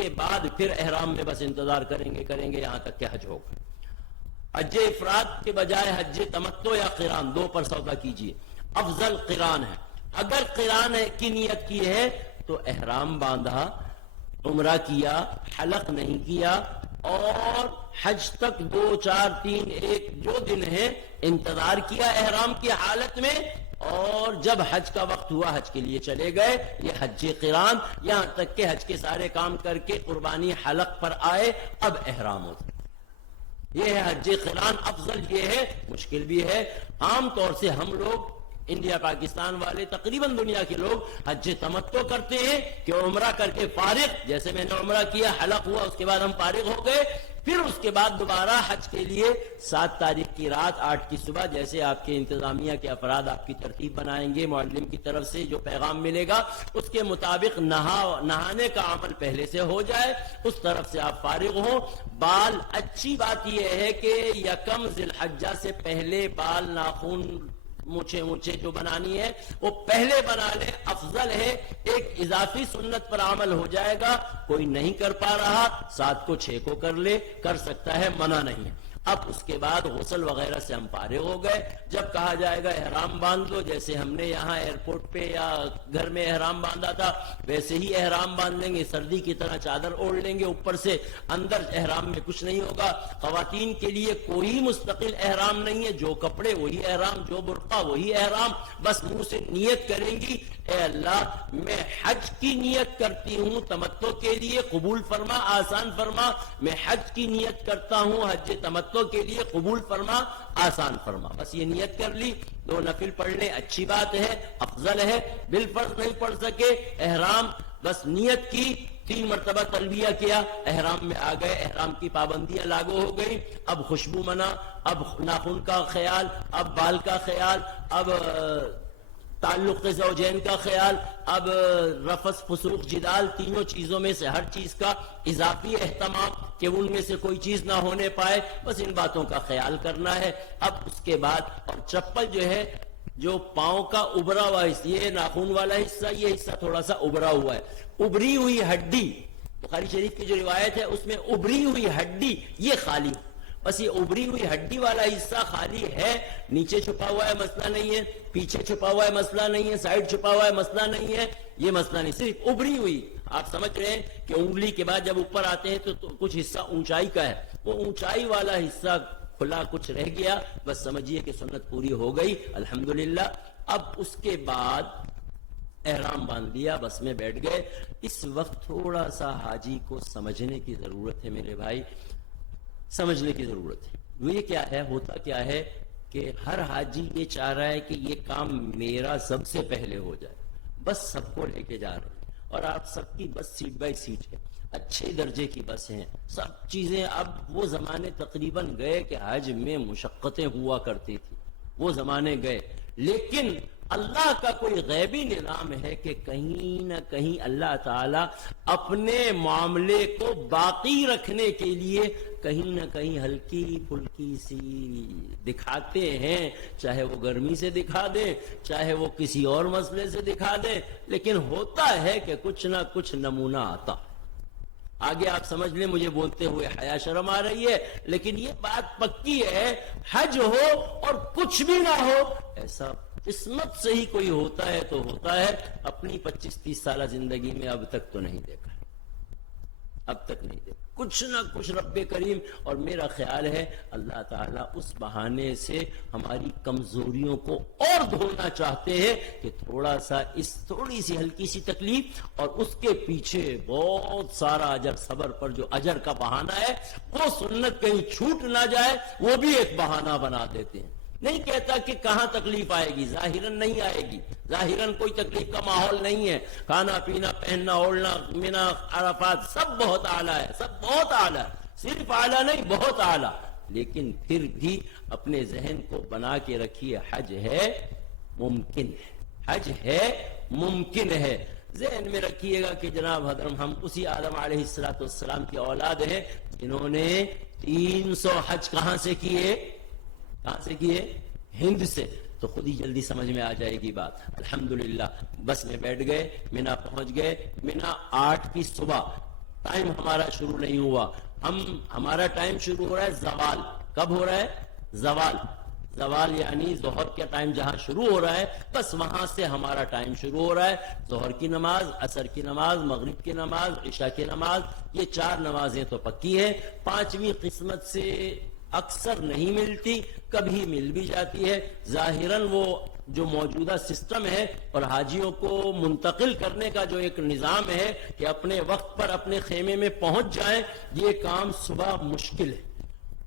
کے بعد پھر احرام میں بس انتظار کریں گے یہاں تک کہ حج ہوگا. حج افراد کے بجائے حج تمتع یا قران، دو پر سودا کیجئے. افضل قران ہے. اگر قران کی نیت کی ہے تو احرام باندھا، عمرہ کیا، حلق نہیں کیا، اور حج تک 2 4 3 1 جو دن ہے انتظار کیا احرام کی حالت میں، اور جب حج کا وقت ہوا حج کے لیے چلے گئے، یہ حج قران. یہاں تک کہ حج کے سارے کام کر کے قربانی حلق پر آئے، اب احرام ہوتا. یہ ہے حج قران. افضل یہ ہے، مشکل بھی ہے. عام طور سے ہم لوگ انڈیا پاکستان والے، تقریباً دنیا کے لوگ حج تمتع کرتے ہیں کہ عمرہ کر کے فارغ، جیسے میں نے عمرہ کیا، حلق ہوا، اس کے بعد ہم فارغ ہو گئے، پھر اس کے بعد دوبارہ حج کے لیے 7 تاریخ کی رات 8 کی صبح، جیسے آپ کے انتظامیہ کے افراد آپ کی ترتیب بنائیں گے، معلم کی طرف سے جو پیغام ملے گا اس کے مطابق نہانے کا عمل پہلے سے ہو جائے، اس طرف سے آپ فارغ ہوں. بال، اچھی بات یہ ہے کہ یکم ذی الحجہ سے پہلے بال، ناخن، مونچھے جو بنانی ہے وہ پہلے بنا لے، افضل ہے. ایک اضافی سنت پر عمل ہو جائے گا. کوئی نہیں کر پا رہا 7 کو 6 کو کر لے، کر سکتا ہے، منع نہیں ہے. اب اس کے بعد غسل وغیرہ سے ہم فارغ ہو گئے. جب کہا جائے گا احرام باندھ لو، جیسے ہم نے یہاں ایئرپورٹ پہ یا گھر میں احرام باندھا تھا ویسے ہی احرام باندھ لیں گے، سردی کی طرح چادر اوڑھ لیں گے اوپر سے، اندر احرام میں کچھ نہیں ہوگا. خواتین کے لیے کوئی مستقل احرام نہیں ہے، جو کپڑے وہی احرام، جو برقع وہی احرام. بس منہ سے نیت کریں گی، اے اللہ میں حج کی نیت کرتی ہوں، تمتع کے لیے قبول فرما، آسان فرما. میں حج کی نیت کرتا ہوں، حج تمتع کے لیے قبول فرما، آسان فرما. بس یہ نیت کر لی. 2 نفل پڑھ لیں، اچھی بات ہے، افضل ہے. بالفرض نہیں پڑھ سکے، احرام بس نیت کی، 3 مرتبہ تلبیہ کیا، احرام میں آ گئے، احرام کی پابندیاں لاگو ہو گئی. اب خوشبو منع، اب ناخن کا خیال، اب بال کا خیال، اب تعلق زوجین کا خیال، اب رفث، فسوق، جدال، تینوں چیزوں میں سے ہر چیز کا اضافی اہتمام کہ ان میں سے کوئی چیز نہ ہونے پائے، بس ان باتوں کا خیال کرنا ہے. اب اس کے بعد اور چپل جو ہے، جو پاؤں کا ابھرا ہوا حصہ، یہ ناخن والا حصہ، یہ حصہ تھوڑا سا ابھرا ہوا ہے، ابھری ہوئی ہڈی، بخاری شریف کی جو روایت ہے اس میں ابھری ہوئی ہڈی یہ خالی، بس یہ ابھری ہوئی ہڈی والا حصہ خالی ہے. نیچے چھپا ہوا ہے مسئلہ نہیں ہے، پیچھے چھپا ہوا ہے مسئلہ نہیں ہے، سائڈ چھپا ہوا ہے مسئلہ نہیں ہے، یہ مسئلہ نہیں، صرف ابھری ہوئی. آپ سمجھ رہے ہیں کہ انگلی کے بعد جب اوپر آتے ہیں تو کچھ حصہ اونچائی کا ہے، وہ اونچائی والا حصہ کھلا کچھ رہ گیا، بس سمجھیے کہ سنت پوری ہو گئی الحمدللہ. اب اس کے بعد احرام باندھ لیا، بس میں بیٹھ گئے. اس وقت تھوڑا سا حاجی کو سمجھنے کی ضرورت ہے میرے بھائی، سمجھنے کی ضرورت ہے. یہ کیا ہے، ہوتا کیا ہے کہ ہر حاجی یہ چاہ رہا ہے کہ یہ کام میرا سب سے پہلے ہو جائے، بس سب کو لے کے جا رہے ہیں، اور آپ سب کی بس سیٹ بائی سیٹ ہے، اچھے درجے کی بس ہیں، سب چیزیں. اب وہ زمانے تقریباً گئے کہ حج میں مشقتیں ہوا کرتی تھی، وہ زمانے گئے. لیکن اللہ کا کوئی غیبی نظام ہے کہ کہیں نہ کہیں اللہ تعالیٰ اپنے معاملے کو باقی رکھنے کے لیے کہیں نہ کہیں ہلکی پھلکی سی دکھاتے ہیں، چاہے وہ گرمی سے دکھا دیں، چاہے وہ کسی اور مسئلے سے دکھا دیں، لیکن ہوتا ہے کہ کچھ نہ کچھ نمونہ آتا. آگے آپ سمجھ لیں، مجھے بولتے ہوئے حیا شرم آ رہی ہے، لیکن یہ بات پکی ہے، حج ہو اور کچھ بھی نہ ہو، ایسا قسمت سے ہی کوئی ہوتا ہے تو ہوتا ہے. اپنی 25-30 سالہ زندگی میں اب تک تو نہیں دیکھا، اب تک نہیں دیکھا، کچھ نہ کچھ رب کریم. اور میرا خیال ہے اللہ تعالیٰ اس بہانے سے ہماری کمزوریوں کو اور دھونا چاہتے ہیں کہ تھوڑا سا اس تھوڑی سی ہلکی سی تکلیف اور اس کے پیچھے بہت سارا اجر، صبر پر جو اجر کا بہانہ ہے، وہ سنت کہیں چھوٹ نہ جائے، وہ بھی ایک بہانہ بنا دیتے ہیں. نہیں کہتا کہ کہاں تکلیف آئے گی، ظاہراً نہیں آئے گی، ظاہراً کوئی تکلیف کا ماحول نہیں ہے، کھانا پینا، پہننا اوڑھنا، منا، عرفات سب بہت اعلیٰ ہے، سب بہت اعلیٰ ہے، صرف اعلیٰ نہیں بہت اعلیٰ. لیکن پھر بھی اپنے ذہن کو بنا کے رکھیے، حج ہے ممکن ہے، حج ہے ممکن ہے. ذہن میں رکھیے گا کہ جناب حضرت ہم اسی آدم علیہ السلام کی اولاد ہیں جنہوں نے 300 حج کہاں سے کیے، کہاں سے کیے؟ ہند سے. تو خود ہی جلدی سمجھ میں آ جائے گی بات. الحمدللہ بس میں بیٹھ گئے، مینا پہنچ گئے. مینا 8 کی صبح ٹائم ہمارا شروع نہیں ہوا. ہمارا ٹائم شروع ہو رہا ہے زوال. کب ہو رہا ہے؟ زوال. زوال یعنی ظہر کا ٹائم جہاں شروع ہو رہا ہے بس وہاں سے ہمارا ٹائم شروع ہو رہا ہے. ظہر کی نماز، عصر کی نماز، مغرب کی نماز، عشاء کی نماز، یہ 4 نمازیں تو پکی ہیں. 5ویں قسمت سے اکثر نہیں ملتی، کبھی مل بھی جاتی ہے. ظاہراً وہ جو موجودہ سسٹم ہے اور حاجیوں کو منتقل کرنے کا جو ایک نظام ہے کہ اپنے وقت پر اپنے خیمے میں پہنچ جائیں، یہ کام صبح مشکل ہے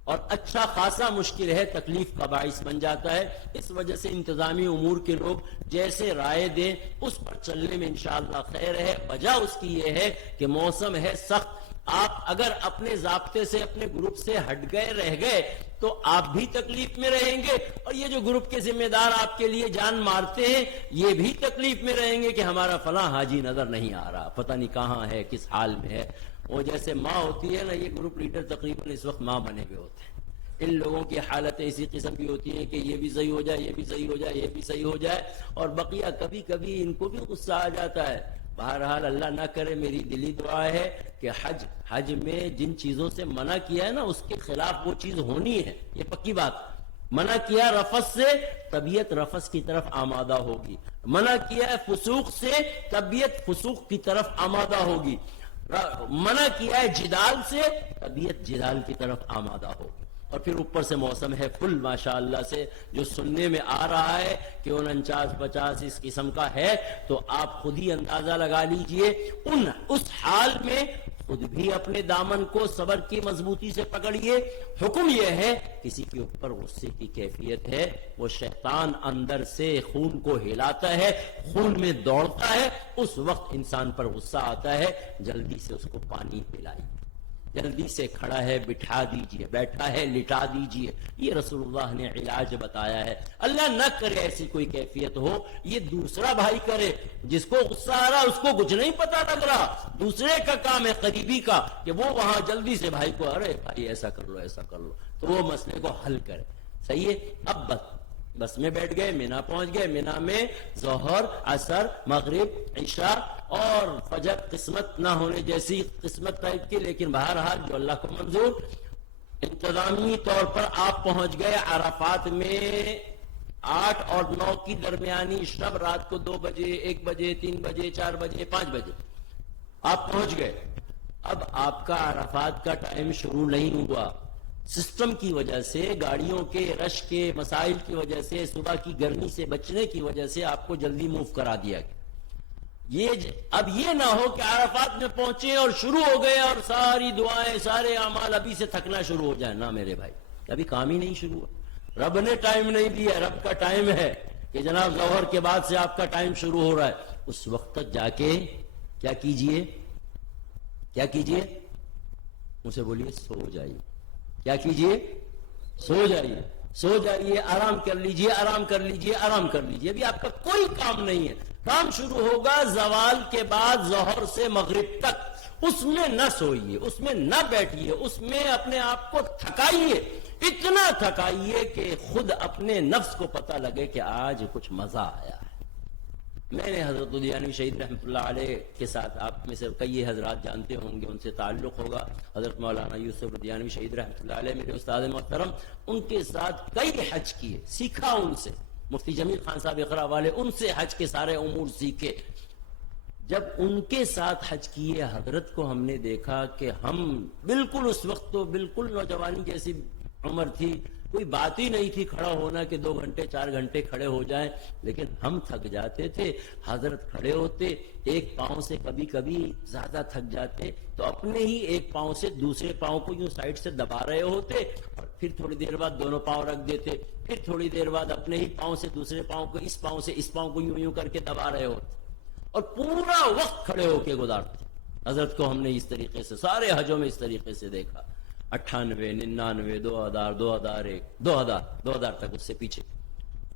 اور اچھا خاصا مشکل ہے، تکلیف کا باعث بن جاتا ہے. اس وجہ سے انتظامی امور کے لوگ جیسے رائے دیں اس پر چلنے میں انشاءاللہ خیر ہے. وجہ اس کی یہ ہے کہ موسم ہے سخت. آپ اگر اپنے ضابطے سے اپنے گروپ سے ہٹ گئے رہ گئے تو آپ بھی تکلیف میں رہیں گے، اور یہ جو گروپ کے ذمہ دار آپ کے لیے جان مارتے ہیں یہ بھی تکلیف میں رہیں گے کہ ہمارا فلاں حاجی نظر نہیں آ رہا، پتہ نہیں کہاں ہے، کس حال میں ہے. وہ جیسے ماں ہوتی ہے نا، یہ گروپ لیڈر تقریباً اس وقت ماں بنے ہوئے ہوتے ہیں. ان لوگوں کی حالتیں اسی قسم کی ہوتی ہیں کہ یہ بھی صحیح ہو جائے، یہ بھی صحیح ہو جائے، یہ بھی صحیح ہو جائے، اور بقیہ کبھی کبھی ان کو بھی غصہ آ جاتا ہے. بہرحال اللہ نہ کرے، میری دلی دعا ہے کہ حج میں جن چیزوں سے منع کیا ہے نا اس کے خلاف وہ چیز ہونی ہے. یہ پکی بات. منع کیا رفث سے، طبیعت رفث کی طرف آمادہ ہوگی. منع کیا ہے فسوق سے، طبیعت فسوق کی طرف آمادہ ہوگی. منع کیا ہے جدال سے، طبیعت جدال کی طرف آمادہ ہوگی. اور پھر اوپر سے موسم ہے فل ماشاءاللہ سے جو سننے میں آ رہا ہے کہ 49-50 اس قسم کا ہے، تو آپ خود ہی اندازہ لگا لیجئے. اس حال میں خود بھی اپنے دامن کو صبر کی مضبوطی سے پکڑیے. حکم یہ ہے کسی کے اوپر غصے کی کیفیت ہے، وہ شیطان اندر سے خون کو ہلاتا ہے، خون میں دوڑتا ہے، اس وقت انسان پر غصہ آتا ہے. جلدی سے اس کو پانی پلائیے، جلدی سے کھڑا ہے بٹھا دیجئے، بیٹھا ہے لٹا دیجئے. یہ رسول اللہ نے علاج بتایا ہے. اللہ نہ کرے ایسی کوئی کیفیت ہو یہ دوسرا بھائی کرے، جس کو غصہ آ رہا اس کو کچھ نہیں پتا لگ رہا، دوسرے کا کام ہے قریبی کا کہ وہ وہاں جلدی سے بھائی کو ارے بھائی ایسا کر لو ایسا کر لو، تو وہ مسئلے کو حل کرے. صحیح ہے. اب بس میں بیٹھ گئے، مینا پہنچ گئے. مینا میں ظہر، عصر، مغرب، عشاء اور فجر قسمت نہ ہونے جیسی قسمت ٹائپ کی، لیکن بہرحال جو اللہ کو منظور. انتظامی طور پر آپ پہنچ گئے عرفات میں 8 اور 9 کی درمیانی شب، رات کو 2 بجے، 1 بجے، 3 بجے، 4 بجے، 5 بجے آپ پہنچ گئے. اب آپ کا عرفات کا ٹائم شروع نہیں ہوا. سسٹم کی وجہ سے، گاڑیوں کے رش کے مسائل کی وجہ سے، صبح کی گرمی سے بچنے کی وجہ سے آپ کو جلدی موو کرا دیا گیا. اب یہ نہ ہو کہ عرفات میں پہنچے اور شروع ہو گئے اور ساری دعائیں سارے اعمال ابھی سے تھکنا شروع ہو جائیں. نہ میرے بھائی، ابھی کام ہی نہیں شروع ہوا. رب نے ٹائم نہیں دیا، رب کا ٹائم ہے کہ جناب ظہر کے بعد سے آپ کا ٹائم شروع ہو رہا ہے. اس وقت تک جا کے کیا کیجئے؟ کیا کیجئے؟ مجھ سے بولیے سو جائیے. کیا کیجئے؟ سو جائیے. سو جائیے، آرام کر لیجئے، آرام کر لیجئے، آرام کر لیجئے. ابھی آپ کا کوئی کام نہیں ہے. کام شروع ہوگا زوال کے بعد ظہر سے مغرب تک. اس میں نہ سوئیے، اس میں نہ بیٹھیے، اس میں اپنے آپ کو تھکائیے، اتنا تھکائیے کہ خود اپنے نفس کو پتہ لگے کہ آج کچھ مزہ آیا ہے. میں نے حضرت دیانوی شہید رحمۃ اللہ علیہ کے ساتھ، آپ میں سے کئی حضرات جانتے ہوں گے، ان سے تعلق ہوگا، حضرت مولانا یوسف دیانوی شہید رحمۃ اللہ علیہ میرے استاد محترم، ان کے ساتھ کئی حج کیے، سیکھا ان سے. مفتی جمیل خان صاحب اقرا والے، ان سے حج کے سارے امور سیکھے. جب ان کے ساتھ حج کیے حضرت کو ہم نے دیکھا کہ ہم بالکل اس وقت تو بالکل نوجوانی جیسی عمر تھی، کوئی بات ہی نہیں تھی کھڑا ہونا کہ 2 گھنٹے 4 گھنٹے کھڑے ہو جائیں، لیکن ہم تھک جاتے تھے. حضرت کھڑے ہوتے، ایک پاؤں سے کبھی کبھی زیادہ تھک جاتے تو اپنے ہی ایک پاؤں سے دوسرے پاؤں کو یوں سائڈ سے دبا رہے ہوتے، اور پھر تھوڑی دیر بعد دونوں پاؤں رکھ دیتے، پھر تھوڑی دیر بعد اپنے ہی پاؤں سے دوسرے پاؤں کو، اس پاؤں سے اس پاؤں کو یوں یوں کر کے دبا رہے ہوتے، اور پورا وقت کھڑے ہو کے گزارتے. حضرت کو ہم نے اس طریقے سے سارے حجوں میں اس طریقے سے دیکھا. 98 99 2000 2001 2000 تک اس سے پیچھے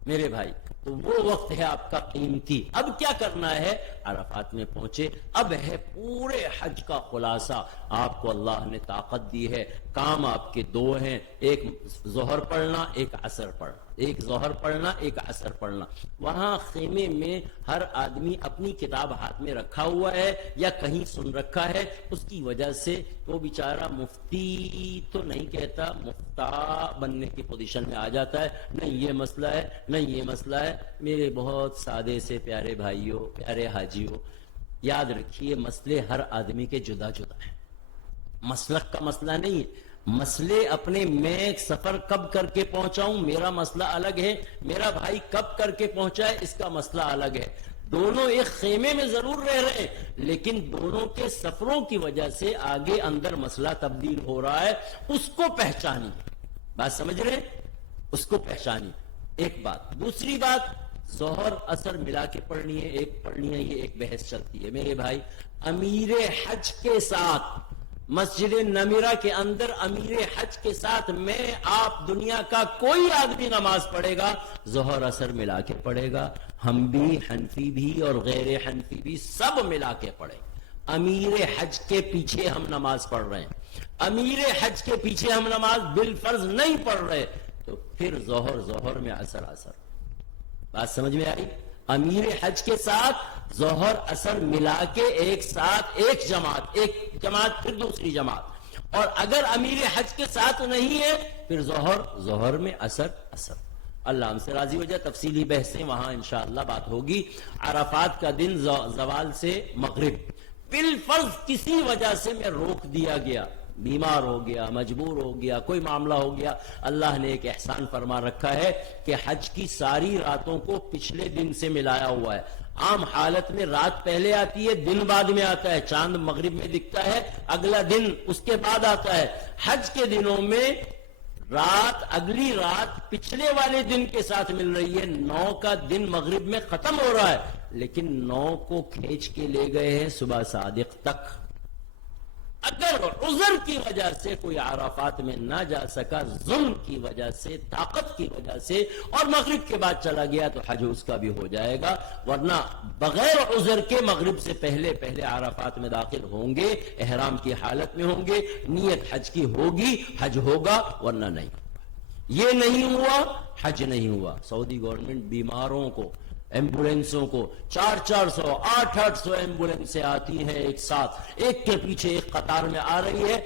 میرے بھائی. تو وہ وقت ہے آپ کا قیمتی. اب کیا کرنا ہے؟ عرفات میں پہنچے. اب ہے پورے حج کا خلاصہ. آپ کو اللہ نے طاقت دی ہے. کام آپ کے دو ہیں، ایک ظہر پڑھنا، ایک عصر پڑھنا. ایک ظہر پڑھنا، ایک عصر پڑھنا. وہاں خیمے میں ہر آدمی اپنی کتاب ہاتھ میں رکھا ہوا ہے یا کہیں سن رکھا ہے. اس کی وجہ سے وہ بیچارہ مفتی تو نہیں کہتا، مفتا بننے کی پوزیشن میں آ جاتا ہے. نہیں یہ مسئلہ ہے، نہیں یہ مسئلہ ہے. میرے بہت سادے سے پیارے بھائیوں، پیارے حاجیوں، یاد رکھیے مسئلے ہر آدمی کے جدا جدا ہیں. مسلک کا مسئلہ نہیں ہے. مسئلے اپنے میں سفر کب کر کے پہنچا ہوں میرا مسئلہ الگ ہے، میرا بھائی کب کر کے پہنچا ہے اس کا مسئلہ الگ ہے. دونوں ایک خیمے میں ضرور رہ رہے ہیں، لیکن دونوں کے سفروں کی وجہ سے آگے اندر مسئلہ تبدیل ہو رہا ہے. اس کو پہچانی. بات سمجھ رہے ہیں؟ اس کو پہچانی. ایک بات. دوسری بات، ظہر اثر ملا کے پڑھنی ہے، ایک پڑھنی ہے، یہ ایک بحث چلتی ہے. میرے بھائی، امیر حج کے ساتھ مسجد نمیرہ کے اندر امیر حج کے ساتھ میں آپ دنیا کا کوئی آدمی نماز پڑھے گا ظہر اثر ملا کے پڑھے گا. ہم بھی، حنفی بھی اور غیر حنفی بھی سب ملا کے پڑھیں. امیر حج کے پیچھے ہم نماز پڑھ رہے ہیں، امیر حج کے پیچھے ہم نماز بالفرض نہیں پڑھ رہے، تو پھر ظہر میں عصر. بات سمجھ میں آئی؟ امیر حج کے ساتھ ظہر اثر ملا کے ایک ساتھ، ایک جماعت پھر دوسری جماعت. اور اگر امیر حج کے ساتھ نہیں ہے پھر ظہر میں عصر. اللہ ہم سے راضی ہو جائے. تفصیلی بحثیں وہاں انشاءاللہ بات ہوگی. عرفات کا دن زوال سے مغرب بالفرض کسی وجہ سے میں روک دیا گیا، بیمار ہو گیا، مجبور ہو گیا، کوئی معاملہ ہو گیا. اللہ نے ایک احسان فرما رکھا ہے کہ حج کی ساری راتوں کو پچھلے دن سے ملایا ہوا ہے. عام حالت میں رات پہلے آتی ہے، دن بعد میں آتا ہے. چاند مغرب میں دکھتا ہے، اگلا دن اس کے بعد آتا ہے. حج کے دنوں میں رات، اگلی رات پچھلے والے دن کے ساتھ مل رہی ہے. 9 کا دن مغرب میں ختم ہو رہا ہے، لیکن 9 کو کھینچ کے لے گئے ہیں صبح صادق تک. اگر عذر کی وجہ سے کوئی عرفات میں نہ جا سکا، ظلم کی وجہ سے، طاقت کی وجہ سے، اور مغرب کے بعد چلا گیا تو حج اس کا بھی ہو جائے گا. ورنہ بغیر عذر کے مغرب سے پہلے عرفات میں داخل ہوں گے، احرام کی حالت میں ہوں گے، نیت حج کی ہوگی، حج ہوگا، ورنہ نہیں. یہ نہیں ہوا، حج نہیں ہوا. سعودی گورنمنٹ بیماروں کو، ایمبولینسوں کو 400 800 ایمبولینسیں آتی ہیں ایک ساتھ، ایک کے پیچھے ایک قطار میں آ رہی ہے.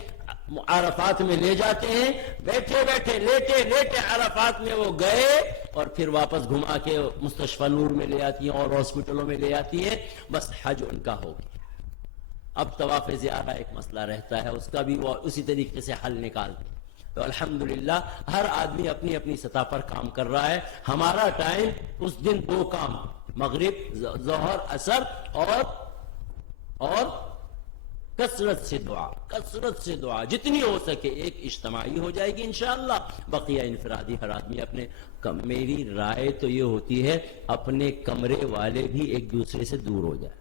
عرفات میں لے جاتے ہیں، بیٹھے بیٹھے لیٹے عرفات میں وہ گئے اور پھر واپس گھما کے مستشفی نور میں لے آتی ہیں اور ہاسپٹلوں میں لے آتی ہیں. بس حج ان کا ہو گیا. اب طواف زیارہ ایک مسئلہ رہتا ہے، اس کا بھی وہ اسی طریقے سے حل نکالتے ہیں. تو الحمدللہ ہر آدمی اپنی اپنی سطح پر کام کر رہا ہے. ہمارا ٹائم اس دن 2 کام، مغرب، ظہر، عصر اور کثرت سے دعا جتنی ہو سکے. ایک اجتماعی ہو جائے گی انشاءاللہ، بقیہ انفرادی. ہر آدمی اپنے میری رائے تو یہ ہوتی ہے اپنے کمرے والے بھی ایک دوسرے سے دور ہو جائے.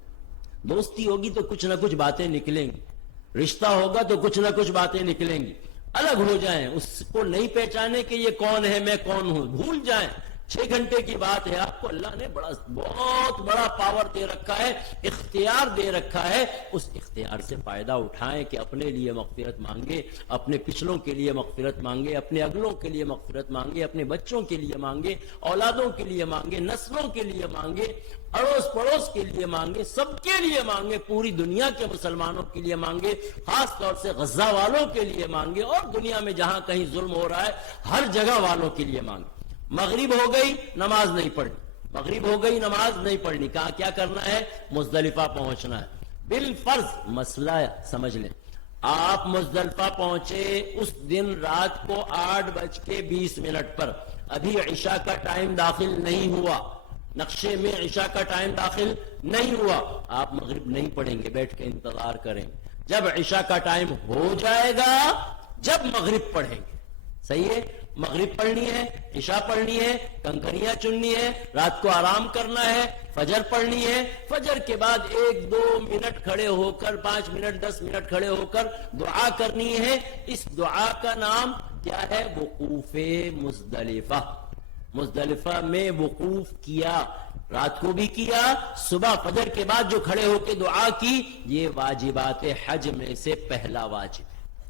دوستی ہوگی تو کچھ نہ کچھ باتیں نکلیں گی، رشتہ ہوگا تو کچھ نہ کچھ باتیں نکلیں گی. الگ ہو جائیں، اس کو نہیں پہچانے کہ یہ کون ہے، میں کون ہوں، بھول جائیں. 6 گھنٹے کی بات ہے. آپ کو اللہ نے بہت بڑا پاور دے رکھا ہے، اختیار دے رکھا ہے. اس اختیار سے فائدہ اٹھائیں کہ اپنے لیے مغفرت مانگے، اپنے پچھلوں کے لیے مغفرت مانگے، اپنے اگلوں کے لیے مغفرت مانگے، اپنے بچوں کے لیے مانگے، اولادوں کے لیے مانگے، نسلوں کے لیے مانگے، اڑوس پڑوس کے لیے مانگے، سب کے لیے مانگے، پوری دنیا کے مسلمانوں کے لیے مانگے، خاص طور سے غزہ والوں کے لیے مانگے، اور دنیا میں جہاں کہیں ظلم ہو رہا ہے ہر جگہ والوں کے لیے مانگے. مغرب ہو گئی، نماز نہیں پڑھنی. مغرب ہو گئی، نماز نہیں پڑھنی. کہاں کیا کرنا ہے؟ مزدلفہ پہنچنا ہے. بالفرض مسئلہ سمجھ لیں. آپ مزدلفہ پہنچے اس دن رات کو 8:20 پر، ابھی عشاء کا ٹائم داخل نہیں ہوا، نقشے میں عشاء کا ٹائم داخل نہیں ہوا. آپ مغرب نہیں پڑھیں گے، بیٹھ کے انتظار کریں. جب عشاء کا ٹائم ہو جائے گا جب مغرب پڑھیں گے. صحیح ہے؟ مغرب پڑھنی ہے، عشاء پڑھنی ہے، کنکریاں چننی ہے، رات کو آرام کرنا ہے، فجر پڑھنی ہے. فجر کے بعد 1-2 منٹ کھڑے ہو کر، 5 منٹ 10 منٹ کھڑے ہو کر دعا کرنی ہے. اس دعا کا نام کیا ہے؟ وقوف مزدلفہ. مزدلفہ میں وقوف کیا، رات کو بھی کیا، صبح فجر کے بعد جو کھڑے ہو کے دعا کی، یہ واجبات حج میں سے پہلا واجب ہے،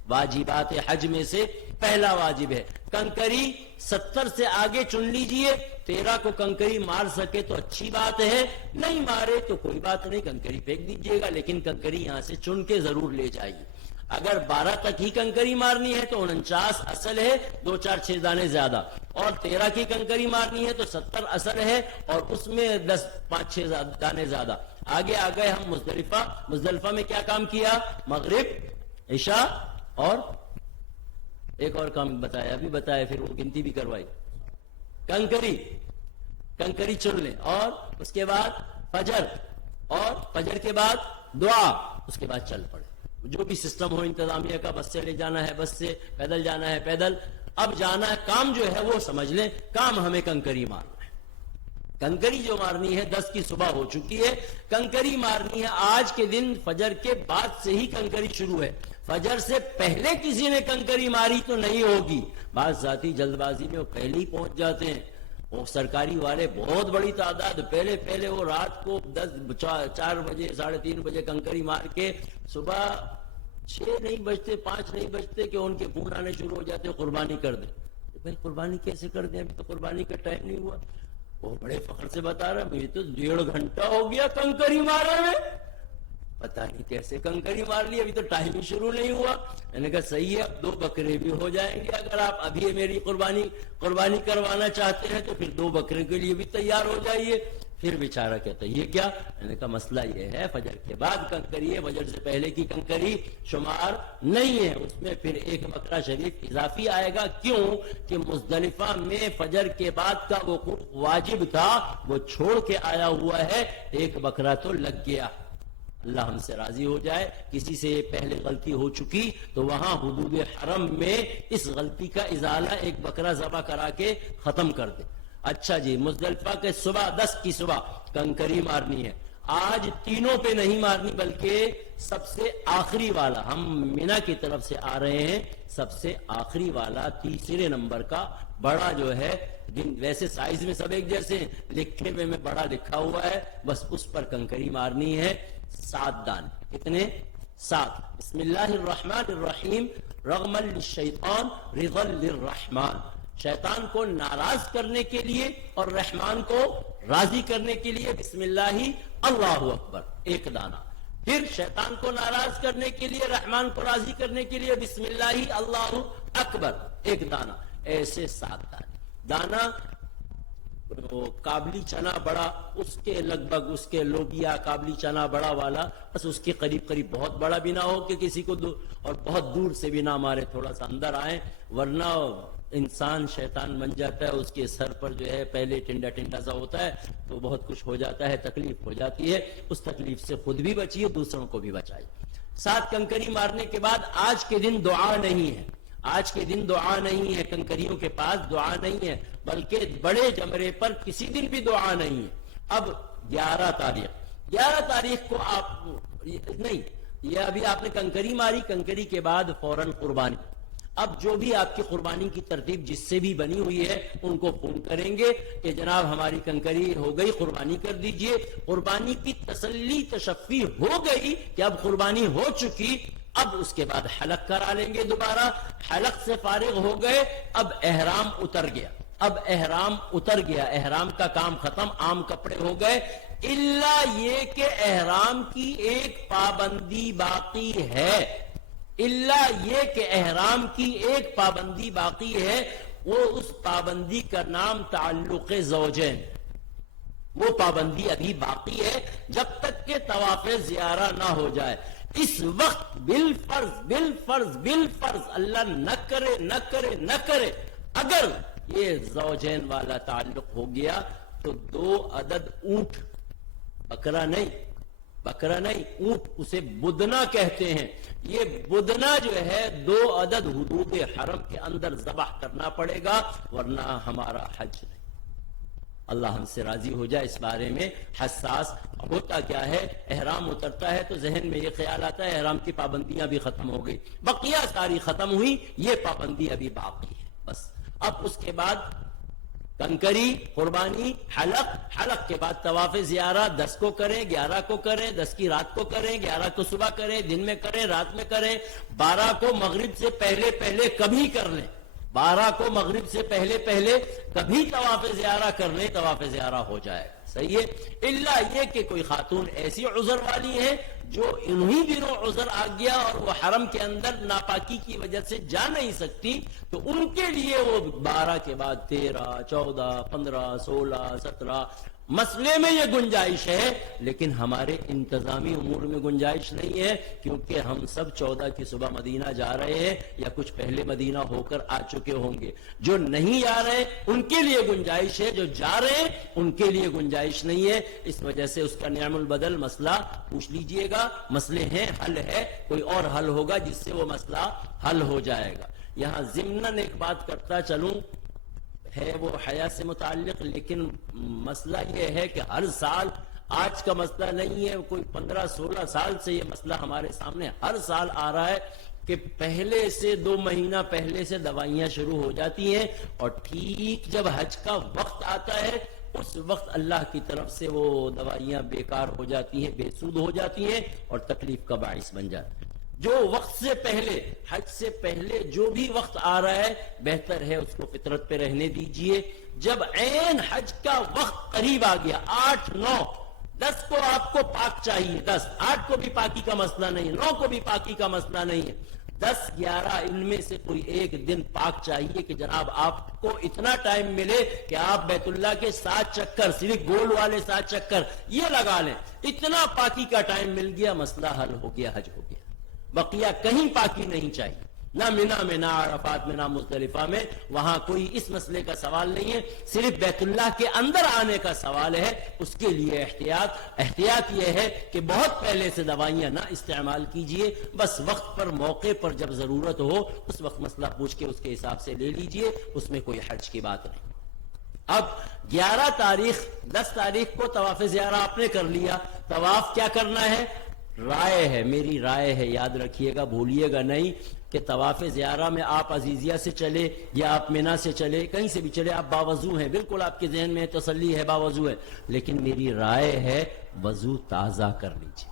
واجبات حج میں سے پہلا واجب ہے۔ کنکری 70 سے آگے چن لیجئے، 13 کو کنکری مار سکے تو اچھی بات ہے، نہیں مارے تو کوئی بات نہیں، کنکری پھینک دیجئے گا، لیکن کنکری یہاں سے چن کے ضرور لے جائیے۔ اگر 12 تک ہی کنکری مارنی ہے تو 49 اصل ہے، 2 4 6 دانے زیادہ، اور 13 کی کنکری مارنی ہے تو 70 اصل ہے، اور اس میں 10 5 6 دانے زیادہ۔ آگے آ گئے ہم مزدلفہ۔ مزدلفہ میں کیا کام کیا؟ مغرب، عشاء اور ایک اور کام بتایا، ابھی بتایا، پھر وہ گنتی بھی کروائی، کنکری چن لیں، اور اس کے بعد فجر، اور فجر کے بعد دعا، اس کے بعد چل پڑے۔ جو بھی سسٹم ہو انتظامیہ کا، بس سے لے جانا ہے بس سے، پیدل جانا ہے پیدل، اب جانا ہے، کام جو ہے وہ سمجھ لیں، کام ہمیں کنکری مارنا ہے۔ کنکری جو مارنی ہے 10 کی صبح ہو چکی ہے، کنکری مارنی ہے آج کے دن فجر کے بعد سے ہی کنکری شروع ہے، فجر سے پہلے کسی نے کنکری ماری تو نہیں ہوگی۔ بعض ذاتی جلد بازی میں وہ پہلے ہی پہنچ جاتے ہیں، وہ سرکاری والے بہت بڑی تعداد پہلے وہ رات کو 4 بجے 3:30 بجے کنکری مار کے صبح 6 نہیں بجتے 5 نہیں بجتے کہ ان کے فون آنے شروع ہو جاتے، قربانی کر دیں۔ بھائی قربانی کیسے کر دیں؟ ابھی تو قربانی کا ٹائم نہیں ہوا۔ وہ بڑے فخر سے بتا رہا، مجھے تو 1.5 گھنٹہ ہو گیا کنکری مارے میں، پتہ نہیں کیسے کنکری مار لی، ابھی تو ٹائم ہی شروع نہیں ہوا۔ میں نے کہا صحیح ہے، اب 2 بکرے بھی ہو جائیں گے، اگر آپ ابھی میری قربانی کروانا چاہتے ہیں تو پھر 2 بکرے کے لیے بھی تیار ہو جائیے۔ پھر بیچارہ کہتا ہے یہ کیا؟ میں نے کہا مسئلہ یہ ہے فجر کے بعد کنکری ہے، فجر سے پہلے کی کنکری شمار نہیں ہے، اس میں پھر 1 بکرا شریف اضافی آئے گا۔ کیوں کہ مزدلفہ میں فجر کے بعد کا وقوف واجب تھا، وہ چھوڑ کے آیا ہوا ہے، 1 بکرا تو لگ گیا۔ اللہ ہم سے راضی ہو جائے، کسی سے پہلے غلطی ہو چکی تو وہاں حدود حرم میں اس غلطی کا ازالہ 1 بکرا ذبح کرا کے ختم کر دے۔ اچھا جی، مزدلفہ کے صبح 10 کی صبح کنکری مارنی ہے۔ آج تینوں پہ نہیں مارنی بلکہ سب سے آخری والا، ہم مینا کی طرف سے آ رہے ہیں، سب سے آخری والا 3 نمبر کا بڑا جو ہے، ویسے سائز میں سب ایک جیسے ہیں، لکھے میں بڑا لکھا ہوا ہے، بس اس پر کنکری مارنی ہے 7 دان۔ کتنے؟ 7۔ بسم اللہ الرحمن الرحیم، رغما للشیطان رضا للرحمن، شیطان کو ناراض کرنے کے لیے اور رحمان کو راضی کرنے کے لیے بسم اللہ اللہ اکبر 1 دانہ، پھر شیطان کو ناراض کرنے کے لیے رحمان کو راضی کرنے کے لیے بسم اللہ اللہ اکبر 1 دانہ، ایسے 7 دانہ۔ کابلی چنا بڑا، اس کے لگ بھگ اس کے لوبیا کابلی چنا بڑا والا، بس اس کے قریب بہت بڑا بھی نہ ہو کہ کسی کو اور بہت دور سے بھی نہ مارے، تھوڑا سا اندر آئے، ورنہ انسان شیطان بن جاتا ہے، اس کے سر پر جو ہے پہلے ٹنڈا سا ہوتا ہے تو بہت کچھ ہو جاتا ہے، تکلیف ہو جاتی ہے، اس تکلیف سے خود بھی بچیے، دوسروں کو بھی بچائیے۔ 7 کنکری مارنے کے بعد آج کے دن دعا نہیں ہے، آج کے دن دعا نہیں ہے، کنکریوں کے پاس دعا نہیں ہے، بلکہ بڑے جمرے پر کسی دن بھی دعا نہیں ہے۔ اب 11 تاریخ کو آپ نہیں، یہ ابھی آپ نے کنکری ماری، کنکری کے بعد فوراً قربانی۔ اب جو بھی آپ کی قربانی کی ترتیب جس سے بھی بنی ہوئی ہے ان کو فون کریں گے کہ جناب ہماری کنکری ہو گئی، قربانی کر دیجئے۔ قربانی کی تسلی تشفی ہو گئی کہ اب قربانی ہو چکی، اب اس کے بعد حلق کرا لیں گے دوبارہ، حلق سے فارغ ہو گئے، اب احرام اتر گیا، احرام کا کام ختم، عام کپڑے ہو گئے، الا یہ کہ احرام کی ایک پابندی باقی ہے، وہ اس پابندی کا نام تعلق زوجین، وہ پابندی ابھی باقی ہے جب تک کہ طواف زیارہ نہ ہو جائے۔ اس وقت بالفرض اللہ نہ کرے اگر یہ زوجین والا تعلق ہو گیا تو 2 عدد اونٹ، بکرا نہیں اونٹ، اسے بدنا کہتے ہیں، یہ بدنا جو ہے 2 عدد حدود حرم کے اندر ذبح کرنا پڑے گا، ورنہ ہمارا حج نہیں۔ اللہ ہم سے راضی ہو جائے۔ اس بارے میں حساس ہوتا کیا ہے، احرام اترتا ہے تو ذہن میں یہ خیال آتا ہے احرام کی پابندیاں بھی ختم ہو گئی، بقیہ ساری ختم ہوئی، یہ پابندی ابھی باقی ہے بس۔ اب اس کے بعد کنکری، قربانی، حلق کے بعد طواف زیارہ 10 کو کریں، 11 کو کریں، 10 کی رات کو کریں، 11 کو صبح کریں، دن میں کریں، رات میں کریں، 12 کو مغرب سے پہلے کبھی کر لیں، 12 کو مغرب سے پہلے کبھی طواف زیارہ کر لیں، طواف زیارہ ہو جائے گا، صحیح ہے۔ الا یہ کہ کوئی خاتون ایسی عذر والی ہے جو انہی دنوں عذر آ گیا اور وہ حرم کے اندر ناپاکی کی وجہ سے جا نہیں سکتی، تو ان کے لیے وہ 12 کے بعد 13، 14، 15، 16، 17 مسئلے میں یہ گنجائش ہے، لیکن ہمارے انتظامی امور میں گنجائش نہیں ہے، کیونکہ ہم سب 14 کی صبح مدینہ جا رہے ہیں یا کچھ پہلے مدینہ ہو کر آ چکے ہوں گے۔ جو نہیں جا رہے ان کے لیے گنجائش ہے، جو جا رہے ان کے لیے گنجائش نہیں ہے، اس وجہ سے اس کا نعم البدل مسئلہ پوچھ لیجئے گا، مسئلے ہیں، حل ہے، کوئی اور حل ہوگا جس سے وہ مسئلہ حل ہو جائے گا۔ یہاں ضمناً ایک بات کرتا چلوں، ہے وہ حیا سے متعلق، لیکن مسئلہ یہ ہے کہ ہر سال، آج کا مسئلہ نہیں ہے، کوئی 15-16 سال سے یہ مسئلہ ہمارے سامنے ہر سال آ رہا ہے کہ پہلے سے 2 مہینہ پہلے سے دوائیاں شروع ہو جاتی ہیں، اور ٹھیک جب حج کا وقت آتا ہے اس وقت اللہ کی طرف سے وہ دوائیاں بیکار ہو جاتی ہیں، بے سود ہو جاتی ہیں اور تکلیف کا باعث بن جاتی ہیں۔ جو وقت سے پہلے، حج سے پہلے جو بھی وقت آ رہا ہے، بہتر ہے اس کو فطرت پہ رہنے دیجئے۔ جب عین حج کا وقت قریب آ گیا، 8، 9، 10 کو آپ کو پاک چاہیے، 10، 8 کو بھی پاکی کا مسئلہ نہیں ہے، 9 کو بھی پاکی کا مسئلہ نہیں ہے، 10، 11 ان میں سے کوئی ایک دن پاک چاہیے کہ جناب آپ کو اتنا ٹائم ملے کہ آپ بیت اللہ کے 7 چکر، صرف گول والے 7 چکر یہ لگا لیں، اتنا پاکی کا ٹائم مل گیا، مسئلہ حل ہو گیا، حج ہو گیا۔ بقیہ کہیں پاکی نہیں چاہیے، نہ منی میں، نہ عرفات میں، نہ مزدلفہ میں، وہاں کوئی اس مسئلے کا سوال نہیں ہے، صرف بیت اللہ کے اندر آنے کا سوال ہے، اس کے لیے احتیاط یہ ہے کہ بہت پہلے سے دوائیاں نہ استعمال کیجئے، بس وقت پر، موقع پر جب ضرورت ہو اس وقت مسئلہ پوچھ کے اس کے حساب سے لے لیجئے، اس میں کوئی حرج کی بات نہیں۔ اب 11 تاریخ، 10 تاریخ کو طواف زیارہ آپ نے کر لیا، طواف کیا کرنا ہے؟ رائے ہے، میری رائے ہے، یاد رکھیے گا، بھولیے گا نہیں کہ طواف زیارہ میں آپ عزیزیہ سے چلے یا آپ منی سے چلے، کہیں سے بھی چلے، آپ باوضو ہیں، بالکل آپ کے ذہن میں تسلی ہے، باوضو ہے، لیکن میری رائے ہے وضو تازہ کر لیجیے،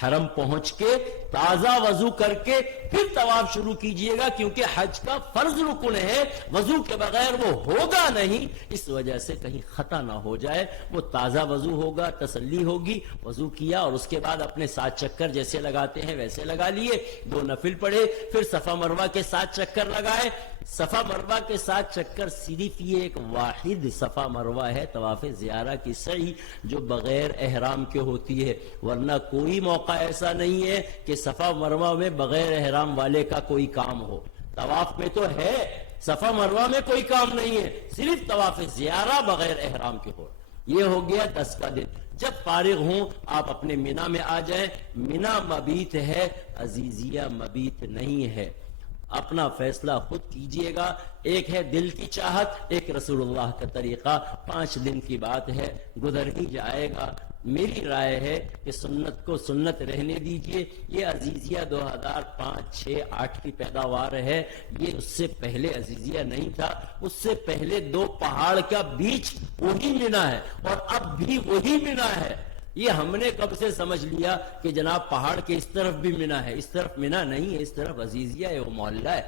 حرم پہنچ کے تازہ وضو کر کے پھر طواف شروع کیجئے گا، کیونکہ حج کا فرض رکن ہے، وضو کے بغیر وہ ہوگا نہیں، اس وجہ سے کہیں خطا نہ ہو جائے، وہ تازہ وضو ہوگا، تسلی ہوگی، وضو کیا اور اس کے بعد اپنے 7 چکر جیسے لگاتے ہیں ویسے لگا لیے، 2 نفل پڑھے، پھر صفا مروہ کے 7 چکر لگائے۔ صفا مروہ کے 7 چکر صرف یہ ایک واحد صفا مروہ ہے طواف زیارہ کی سعی جو بغیر احرام کے ہوتی ہے، ورنہ کوئی موقع ایسا نہیں ہے کہ صفا مروہ میں بغیر احرام والے کا کوئی کام ہو۔ طواف میں تو ہے، صفا مروہ میں کوئی کام نہیں ہے، صرف طواف زیارہ بغیر احرام کے ہو۔ یہ ہو گیا 10 کا دن۔ جب فارغ ہوں آپ اپنے منی میں آ جائیں، منی مبیت ہے، عزیزیہ مبیت نہیں ہے، اپنا فیصلہ خود کیجئے گا، ایک ہے دل کی چاہت، ایک رسول اللہ کا طریقہ، 5 دن کی بات ہے، گزر ہی جائے گا۔ میری رائے ہے کہ سنت کو سنت رہنے دیجئے، یہ عزیزیہ 2005، 6، 8 کی پیداوار ہے، یہ اس سے پہلے عزیزیہ نہیں تھا، اس سے پہلے 2 پہاڑ کا بیچ وہی منی ہے اور اب بھی وہی منی ہے۔ یہ ہم نے کب سے سمجھ لیا کہ جناب پہاڑ کے اس طرف بھی منی ہے، اس طرف منی نہیں ہے، اس طرف عزیزیہ ہے، وہ محلہ ہے،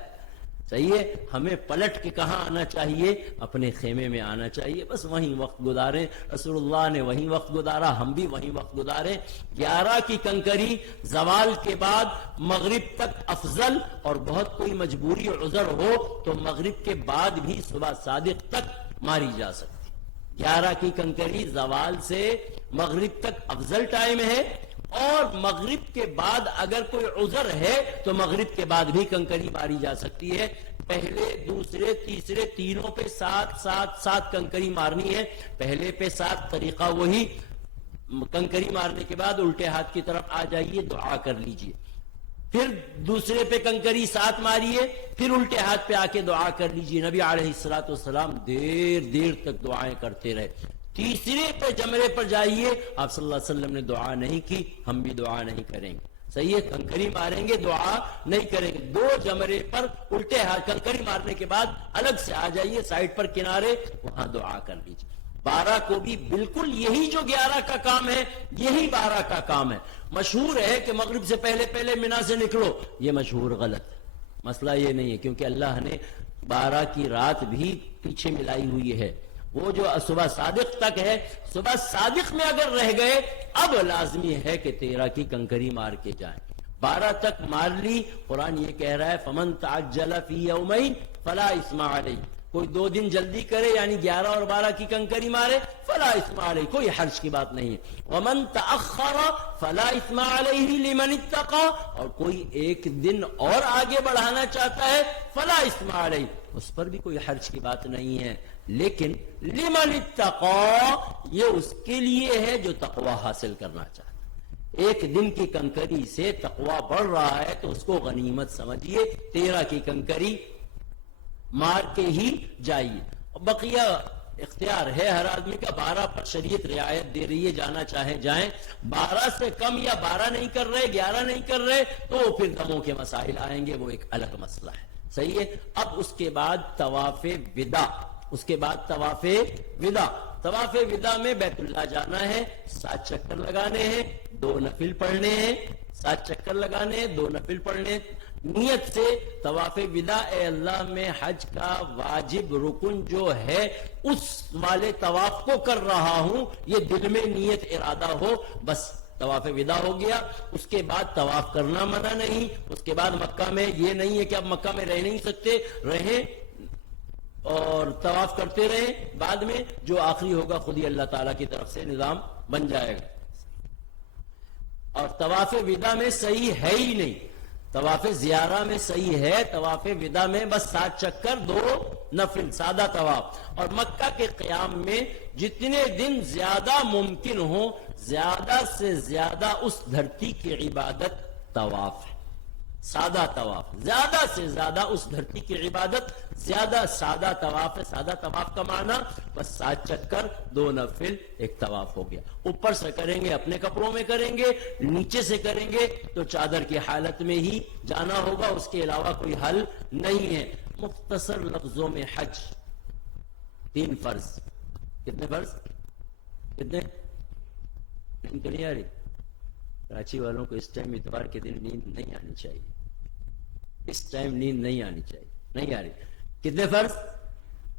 صحیح ہے۔ ہمیں پلٹ کے کہاں آنا چاہیے؟ اپنے خیمے میں آنا چاہیے، بس وہیں وقت گزاریں، رسول اللہ نے وہیں وقت گزارا، ہم بھی وہیں وقت گزاریں۔ 11 کی کنکری زوال کے بعد مغرب تک افضل، اور بہت کوئی مجبوری عذر ہو تو مغرب کے بعد بھی صبح صادق تک ماری جا سکتی۔ 11 کی کنکری زوال سے مغرب تک افضل ٹائم ہے، اور مغرب کے بعد اگر کوئی عذر ہے تو مغرب کے بعد بھی کنکری ماری جا سکتی ہے۔ پہلے، دوسرے، تیسرے، تینوں پہ 7 کنکری مارنی ہے۔ پہلے پہ 7 طریقہ وہی، کنکری مارنے کے بعد الٹے ہاتھ کی طرف آ جائیے، دعا کر لیجئے، پھر دوسرے پہ کنکری 7 ماریے، پھر الٹے ہاتھ پہ آ کے دعا کر لیجئے۔ نبی علیہ السلام دیر تک دعائیں کرتے رہے۔ تیسرے پہ جمرے پر جائیے، آپ صلی اللہ علیہ وسلم نے دعا نہیں کی، ہم بھی دعا نہیں کریں گے۔ صحیح ہے، کنکری ماریں گے دعا نہیں کریں گے. 2 جمرے پر الٹے ہاتھ کنکری مارنے کے بعد الگ سے آ جائیے سائڈ پر کنارے، وہاں دعا کر لیجیے. 12 کو بھی بالکل یہی جو 11 کا کام ہے یہی 12 کا کام ہے. مشہور ہے کہ مغرب سے پہلے پہلے منا سے نکلو، یہ مشہور غلط ہے. مسئلہ یہ نہیں ہے، کیونکہ اللہ نے 12 کی رات بھی پیچھے ملائی ہوئی ہے. وہ جو صبح صادق تک ہے، صبح صادق میں اگر رہ گئے اب لازمی ہے کہ 13 کی کنکری مار کے جائیں. 12 تک مار لی. قرآن یہ کہہ رہا ہے فمن تعجل فی یومین فلا اثم علیہ، کوئی 2 دن جلدی کرے یعنی 11 اور 12 کی کنکری مارے، فلا اثم علیہ، کوئی حرج کی بات نہیں ہے. ومن تأخر فلا اثم علیہ لمن اتقى، اور کوئی 1 دن اور آگے بڑھانا چاہتا ہے فلا اثم علیہ، اس پر بھی کوئی حرج کی بات نہیں ہے. لیکن لمن اتقى یہ اس کے لیے ہے جو تقوی حاصل کرنا چاہتا ہے. 1 دن کی کنکری سے تقوی بڑھ رہا ہے تو اس کو غنیمت سمجھیے. 13 کی کنکری مار کے ہی جائیے. بقیہ اختیار ہے ہر آدمی کا. 12 پر شریعت رعایت دے رہی ہے، جانا چاہے جائیں. 12 سے کم یا 12 نہیں کر رہے، 11 نہیں کر رہے تو پھر دموں کے مسائل آئیں گے، وہ ایک الگ مسئلہ ہے. صحیح ہے. اب اس کے بعد طواف وداع، اس کے بعد طواف وداع. طواف وداع میں بیت اللہ جانا ہے، 7 چکر لگانے ہیں، 2 نفل پڑھنے ہیں. 7 چکر لگانے ہیں، 2 نفل پڑھنے. نیت سے طواف وداع، اے اللہ میں حج کا واجب رکن جو ہے اس والے طواف کو کر رہا ہوں، یہ دل میں نیت ارادہ ہو، بس طواف وداع ہو گیا. اس کے بعد طواف کرنا منع نہیں. اس کے بعد مکہ میں یہ نہیں ہے کہ اب مکہ میں رہ نہیں سکتے، رہیں اور طواف کرتے رہیں. بعد میں جو آخری ہوگا خود ہی اللہ تعالیٰ کی طرف سے نظام بن جائے گا. اور طواف وداع میں صحیح ہے ہی نہیں. طواف زیارہ میں صحیح ہے، طواف وداع میں بس 7 چکر 2 نفل، سادہ طواف. اور مکہ کے قیام میں جتنے دن زیادہ ممکن ہو زیادہ سے زیادہ اس دھرتی کی عبادت طواف ہے، سادہ طواف. زیادہ سے زیادہ اس دھرتی کی عبادت زیادہ سادہ طواف ہے. سادہ طواف کا معنی بس 7 چکر 2 نفل 1 طواف ہو گیا. اوپر سے کریں گے اپنے کپڑوں میں کریں گے، نیچے سے کریں گے تو چادر کی حالت میں ہی جانا ہوگا، اس کے علاوہ کوئی حل نہیں ہے. مختصر لفظوں میں حج 3 فرض. کتنے فرض؟ کتنے؟ نیند تو نہیں آ رہی؟ کراچی والوں کو اس ٹائم اتوار کے دن نیند نہیں آنی چاہیے. اس ٹائم نیند نہیں آنی چاہیے. نہیں آ رہی. کتنے فرض؟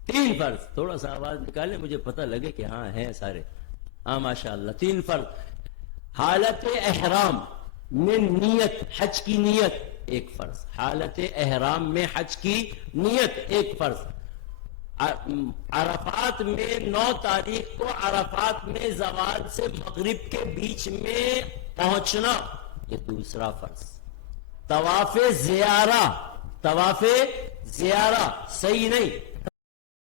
3 فرض. تھوڑا سا آواز نکالیں مجھے پتہ لگے کہ ہاں ہیں سارے. ہاں ماشاءاللہ. 3 فرض. حالت احرام میں نیت، حج کی نیت 1 فرض. حالت احرام میں حج کی نیت 1 فرض. عرفات میں 9 تاریخ کو عرفات میں زوال سے مغرب کے بیچ میں پہنچنا، یہ 2 فرض. طواف زیارہ، طواف زیارہ صحیح نہیں،